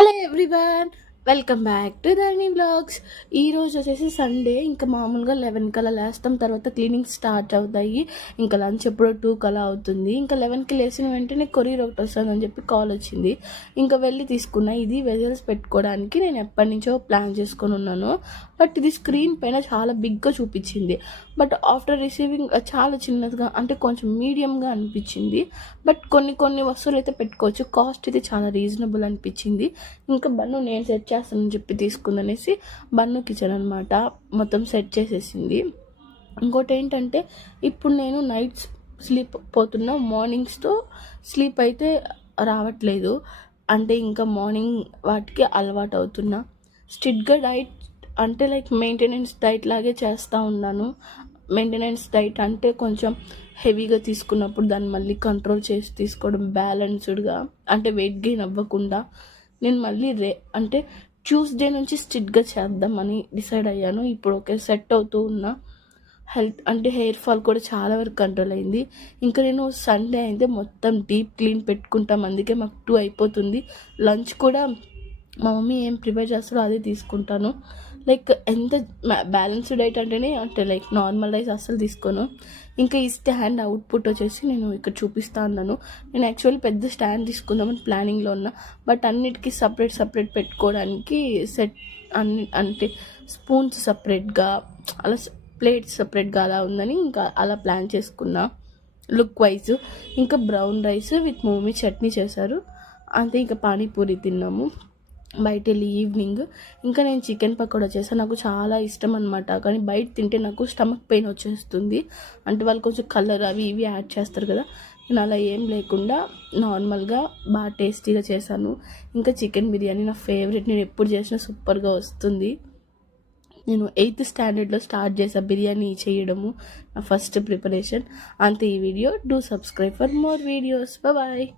Hello everyone, welcome back to Dharani vlogs. ఈరోజు వచ్చేసి Sunday. ఇంకా మామూలుగా 11 కల్లా లేస్తాం, తర్వాత క్లీనింగ్ స్టార్ట్ అవుతాయి. ఇంకా లంచ్ ఎప్పుడో 2 కల్లా అవుతుంది. ఇంకా 11కి లేచిన వెంటనే కొరియర్ ఒకటి వస్తుందని చెప్పి కాల్ వచ్చింది. ఇంకా వెళ్ళి తీసుకున్నా. ఇది వెజల్స్ పెట్టుకోవడానికి నేను ఎప్పటి నుంచో ప్లాన్ చేసుకొని ఉన్నాను. బట్ ఇది స్క్రీన్ పైన చాలా బిగ్గా చూపించింది. బట్ ఆఫ్టర్ రిసీవింగ్ చాలా చిన్నదిగా, అంటే కొంచెం మీడియంగా అనిపించింది. బట్ కొన్ని వస్తువులు అయితే పెట్టుకోవచ్చు. కాస్ట్ అయితే చాలా రీజనబుల్ అనిపించింది. ఇంకా బన్ను నేను సెట్ చేస్తానని చెప్పి తీసుకుందనేసి బన్ను కిచెన్ అనమాట మొత్తం సెట్ చేసేసింది. ఇంకోటి ఏంటంటే, ఇప్పుడు నేను నైట్స్ స్లీప్ పోతున్నా, మార్నింగ్స్తో స్లీప్ అయితే రావట్లేదు. అంటే ఇంకా మార్నింగ్ వాటికి అలవాటు అవుతున్నా. స్ట్రిక్ట్గా డైట్ అంటే లైక్ మెయింటెనెన్స్ డైట్ లాగే చేస్తూ ఉన్నాను. మెయింటెనెన్స్ డైట్ అంటే కొంచెం హెవీగా తీసుకున్నప్పుడు దాన్ని మళ్ళీ కంట్రోల్ చేసి తీసుకోవడం, బ్యాలెన్స్డ్గా, అంటే వెయిట్ గెయిన్ అవ్వకుండా. నేను మళ్ళీ అంటే ట్యూస్డే నుంచి స్ట్రిక్ట్గా చేద్దామని డిసైడ్ అయ్యాను. ఇప్పుడు ఓకే, సెట్ అవుతూ ఉన్నా. హెల్త్ అంటే హెయిర్ ఫాల్ కూడా చాలా వరకు కంట్రోల్ అయింది. ఇంకా నేను సండే అయితే మొత్తం డీప్ క్లీన్ పెట్టుకుంటాం, అందుకే మాకు 2 అయిపోతుంది. లంచ్ కూడా మా మమ్మీ ఏం ప్రిపేర్ చేస్తారో అదే తీసుకుంటాను. లైక్ ఎంత బ్యాలెన్స్డ్ డైట్ అంటేనే, అంటే లైక్ నార్మల్ రైస్ అస్సలు తీసుకోను. ఇంకా ఈ స్టాండ్ అవుట్పుట్ వచ్చేసి నేను ఇక్కడ చూపిస్తా ఉన్నాను. నేను యాక్చువల్లీ పెద్ద స్టాండ్ తీసుకుందామని ప్లానింగ్లో ఉన్నా. బట్ అన్నిటికీ సపరేట్ పెట్టుకోవడానికి సెట్ అంటే స్పూన్స్ సపరేట్గా, అలా ప్లేట్స్ సపరేట్గా అలా ఉందని ఇంకా అలా ప్లాన్ చేసుకున్నా లుక్ వైజ్. ఇంకా brown rice with mummy chutney చేశారు అంతే. ఇంకా పానీపూరి తిన్నాము బయట వెళ్ళి ఈవినింగ్. ఇంకా నేను చికెన్ పకోడా చేశాను. నాకు చాలా ఇష్టం అనమాట, కానీ బయట తింటే నాకు స్టమక్ పెయిన్ వచ్చేస్తుంది. అంటే వాళ్ళు కొంచెం కలర్ అవి ఇవి యాడ్ చేస్తారు కదా. నేను అలా ఏం లేకుండా నార్మల్గా బాగా టేస్టీగా చేశాను. ఇంకా చికెన్ బిర్యానీ నా ఫేవరెట్, నేను ఎప్పుడు చేసినా సూపర్గా వస్తుంది. నేను 8th స్టాండర్డ్లో స్టార్ట్ చేసా బిర్యానీ చేయడము, నా ఫస్ట్ ప్రిపరేషన్. అంతే ఈ వీడియో. Do subscribe for more videos. Bye.